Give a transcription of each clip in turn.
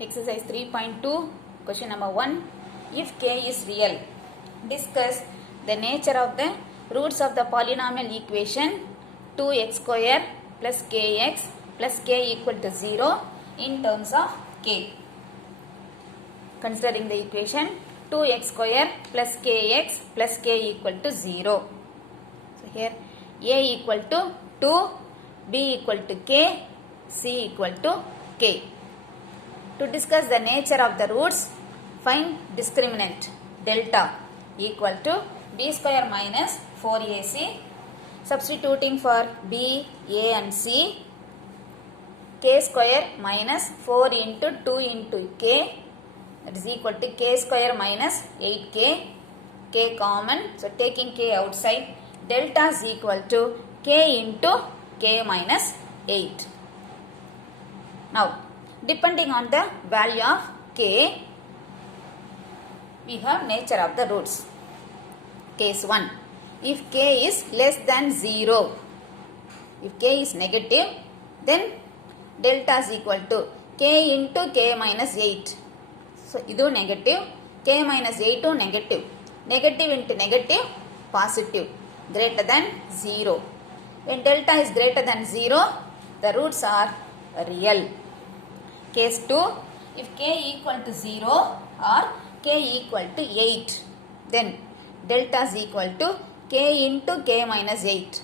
Exercise 3.2, question number 1. If k is real, discuss the nature of the roots of the polynomial equation 2x square plus kx plus k equal to 0 in terms of k. Considering the equation 2x square plus kx plus k equal to 0. So here a equal to 2, b equal to k, c equal to k. To discuss the nature of the roots, find discriminant delta equal to b square minus 4ac. Substituting for b, a and c, k square minus 4 into 2 into k, that is equal to k square minus 8k, k common, so taking k outside, delta is equal to k into k minus 8. Now, depending on the value of k, we have nature of the roots. Case 1. If k is less than 0, if k is negative, then delta is equal to k into k minus 8. So, idu negative, k minus 8 to negative. Negative into negative, positive, greater than 0. When delta is greater than 0, the roots are real. Case 2, if k equal to 0 or k equal to 8, then delta is equal to k into k minus 8.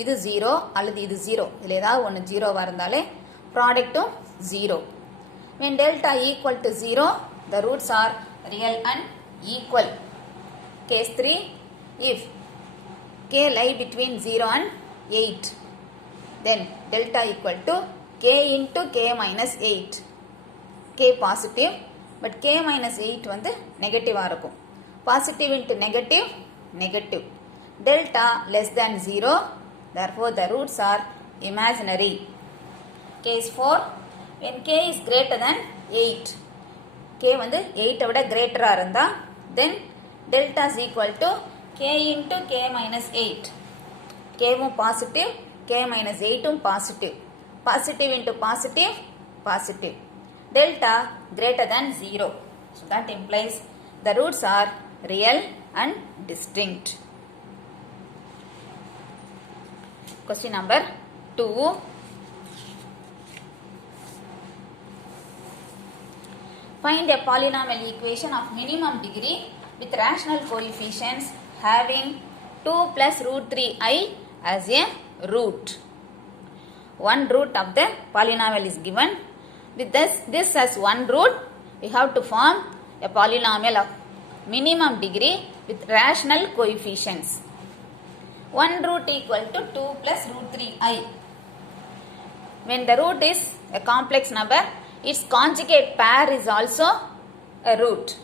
இது 0 அல்லது இது 0. இதில் ஏதாவது ஒன்று 0 இருந்தாலே ப்ராடக்ட்டும் 0. When delta equal to 0, the roots are real and equal. Case 3, if k lie between 0 and 8, then delta equal to k into k minus 8. k positive, but k minus 8 வந்து negative இருக்கும். Positive into negative, negative. Delta less than 0, therefore the roots are imaginary. Case 4, when k is greater than 8, k வந்து 8 விட greater இருந்தா, then delta is equal to k into k minus 8. k வும் positive, k minus 8 வும் positive. Positive into positive, positive. Delta greater than 0. So that implies the roots are real and distinct. Question number 2. Find a polynomial equation of minimum degree with rational coefficients having 2 plus root 3i as a root. One root of the polynomial is given. With this as one root, we have to form a polynomial of minimum degree with rational coefficients. One root equal to 2 plus root 3i. When the root is a complex number, its conjugate pair is also a root.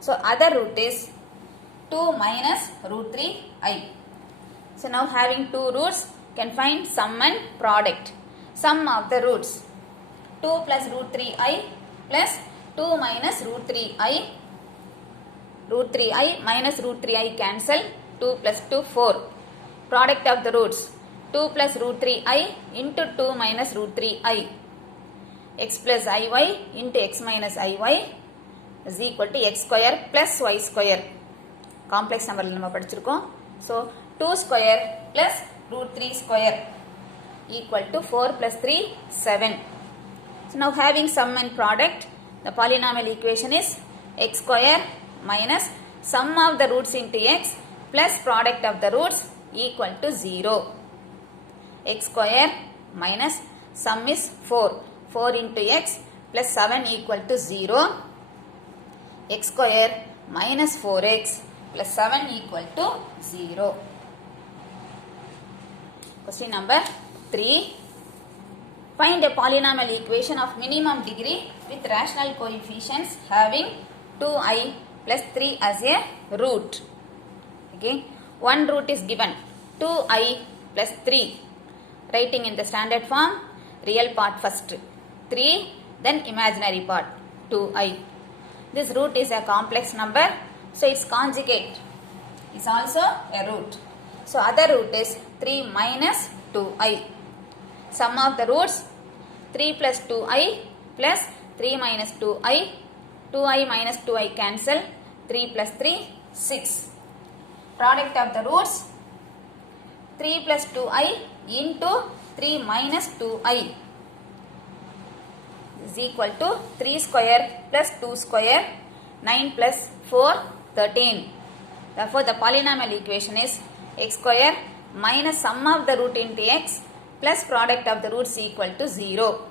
So, other root is 2 minus root 3i. So, now having two roots, can find sum and product. Sum of the roots 2 plus root 3i plus 2 minus root 3i. Root 3i minus root 3i cancel. 2 plus 2, 4. Product of the roots 2 plus root 3i into 2 minus root 3i. X plus iy into x minus iy is equal to x square plus y square. Complex number நம்ம படிச்சிருக்கோம். So 2 square plus root 3 square equal to 4 plus 3, 7. So now having sum and product, the polynomial equation is x square minus sum of the roots into x plus product of the roots equal to 0. X square minus sum is 4. 4 into x plus 7 equal to 0. X square minus 4x plus 7 equal to 0. Question number 3. Find a polynomial equation of minimum degree with rational coefficients having 2i plus 3 as a root. Okay. One root is given 2i plus 3. Writing in the standard form, real part first 3, then imaginary part 2i. This root is a complex number, so its conjugate is also a root. So other root is 3 minus 2i. Sum of the roots 3 plus 2i plus 3 minus 2i, 2i minus 2i cancel, 3 plus 3, 6. Product of the roots, 3 plus 2i into 3 minus 2i is equal to 3 square plus 2 square, 9 plus 4, 13. Therefore, the polynomial equation is x square minus sum of the root into x plus product of the roots equal to 0.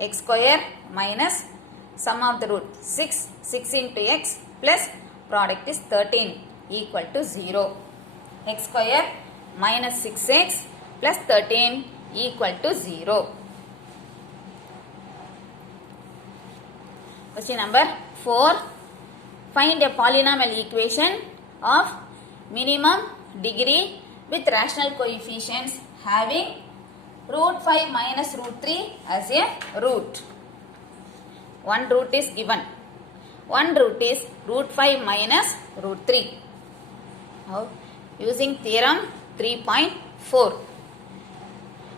X square minus sum of the root 6 into x plus product is 13 equal to 0. X square minus 6x plus 13 equal to 0. Question number 4. Find a polynomial equation of minimum degree with rational coefficients having root 5 minus root 3 as a root. One root is given. One root is root 5 minus root 3. Now, using theorem 3.4.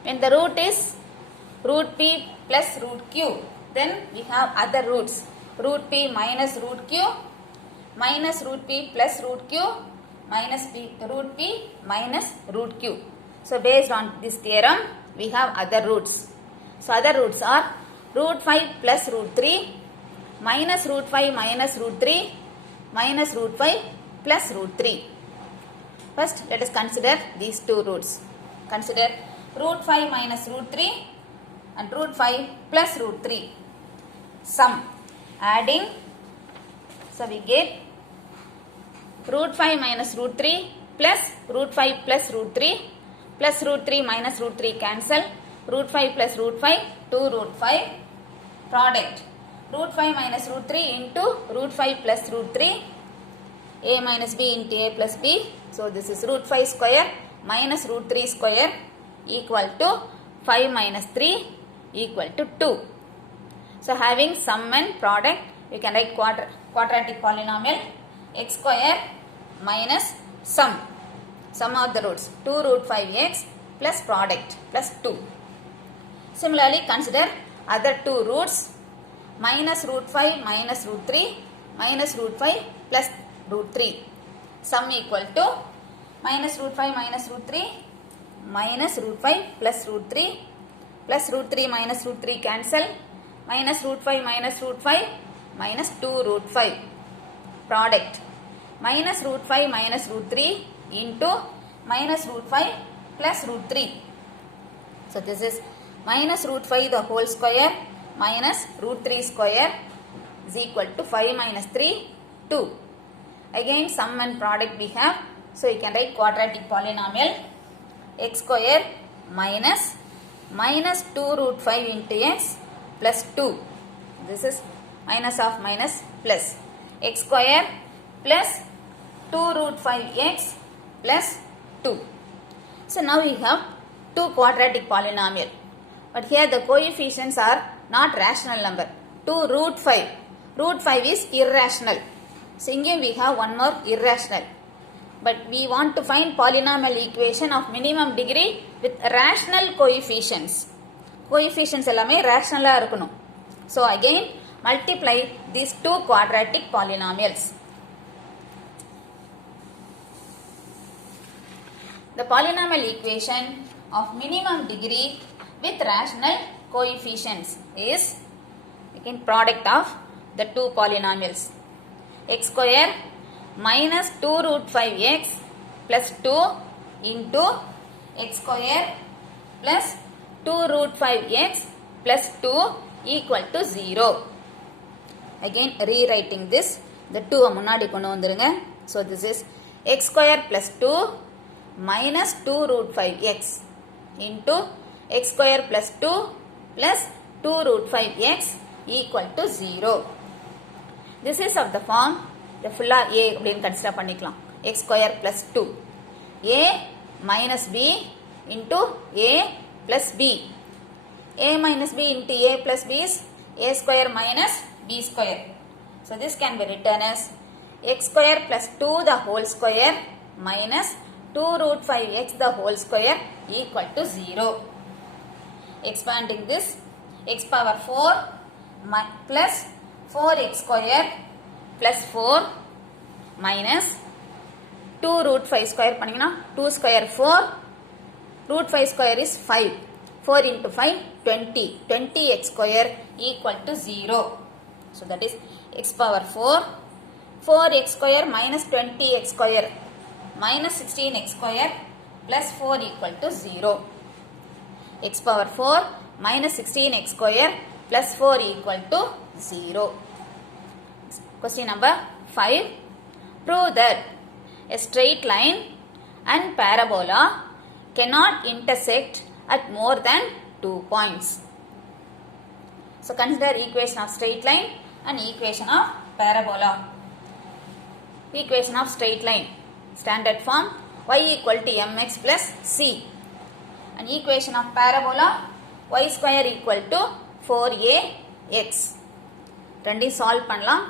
When the root is root p plus root q, then we have other roots. Root p minus root q, minus root p plus root q, minus root p minus root q. So, based on this theorem, we have other roots. So, other roots are root 5 plus root 3, minus root 5 minus root 3, minus root 5 plus root 3. First, let us consider these two roots. Consider root 5 minus root 3 and root 5 plus root 3. Sum. Adding. So, we get root 5 minus root 3 plus root 5 plus root 3 plus root 3 minus root 3 cancel. Root 5 plus root 5, 2 root 5. Product. Root 5 minus root 3 into root 5 plus root 3. A minus b into a plus b. So, this is root 5 square minus root 3 square equal to 5 minus 3 equal to 2. So, having sum and product, you can write quadratic polynomial x square minus sum of the roots 2 root 5x plus product plus 2. Similarly, consider other two roots minus root 5 minus root 3 minus root 5 plus root 3. Sum equal to minus root 5 minus root 3 minus root 5 plus root 3 plus root 3 minus root 3 cancel, minus root 5 minus root 5 minus 2 root 5. Product. Minus root 5 minus root 3 into minus root 5 plus root 3. So, this is minus root 5 the whole square minus root 3 square is equal to 5 minus 3, 2. Again, sum and product we have. So, you can write quadratic polynomial x square minus 2 root 5 into x plus 2. This is minus of minus plus x square plus 2 root 5x plus 2. So, now we have two quadratic polynomial. But here the coefficients are not rational number. 2 root 5. Root 5 is irrational. So, here we have one more irrational. But we want to find polynomial equation of minimum degree with rational coefficients. Coefficients எல்லாமே rational இருக்கணும். So, again multiply these two quadratic polynomials. The polynomial equation of minimum degree with rational coefficients is again product of the two polynomials x square minus 2 root 5x plus 2 into x square plus 2 root 5x plus 2 equal to 0. Again rewriting this, the 2 முன்னாடி கொண்டு வந்துருங்க. So, this is x square plus 2 minus 2 root 5x into x square plus 2 plus 2 root 5x equal to 0. This is of the form the full a அப்படின்னு consider பண்ணிக்கலாம். x square plus 2 a minus b into a plus b. a minus b into a plus b is a square minus b square. So, this can be written as x square plus 2 the whole square minus 2 root 5x the whole square equal to 0. Expanding this, x power 4 plus 4x square plus 4 minus 2 root 5 square பண்ணீங்கன்னா 2 square 4 root 5 square is 5 4 into 5 20 20x square equal to 0. So that is x power 4 4x square minus 20x square minus 16x square plus 4 equal to 0. X power 4 minus 16x square plus 4 equal to 0. Question number 5. Prove that a straight line and parabola cannot intersect at more than 2 points. So consider equation of straight line and equation of parabola. Equation of straight line. Standard form y equal to mx plus c. And equation of parabola y square equal to 4ax. ரெண்டையும் solve பண்ணலாம்.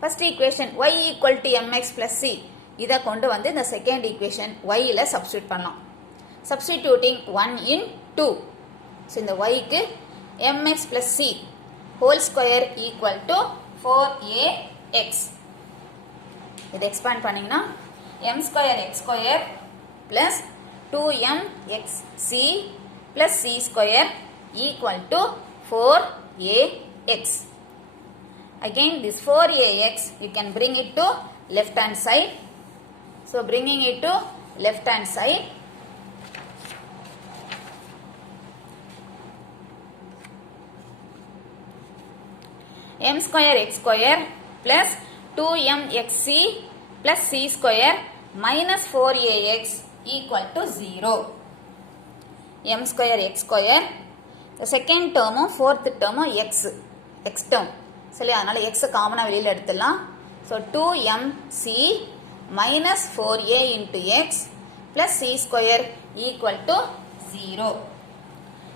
First equation y equal to mx plus c. இதை கொண்டு வந்து இந்த second equation yல substitute பண்ணலாம். Substituting 1 in 2. So இந்த yக்கு mx plus c whole square equal to 4ax. இதை expand பண்ணீங்கன்னா m square x square plus 2mxc plus c square equal to 4ax. Again this 4ax you can bring it to left hand side. So bringing it to left hand side, m square x square plus 2mxc plus c square minus 4ax equal to 0. m square x square the second term fourth term x term சரி அதனால x காமனா வெளியில எடுத்துடலாம். So 2mc minus 4a into x plus c square equal to 0.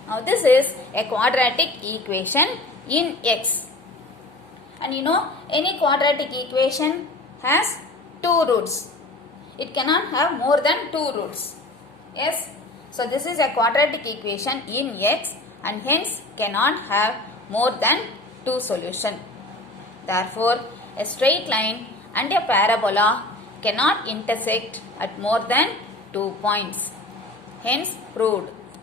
Now this is a quadratic equation in x. And you know any quadratic equation has two roots. It cannot have more than two roots. Yes. So this is a quadratic equation in x and hence cannot have more than two solutions. Therefore a straight line and a parabola cannot intersect at more than 2 points. Hence proved.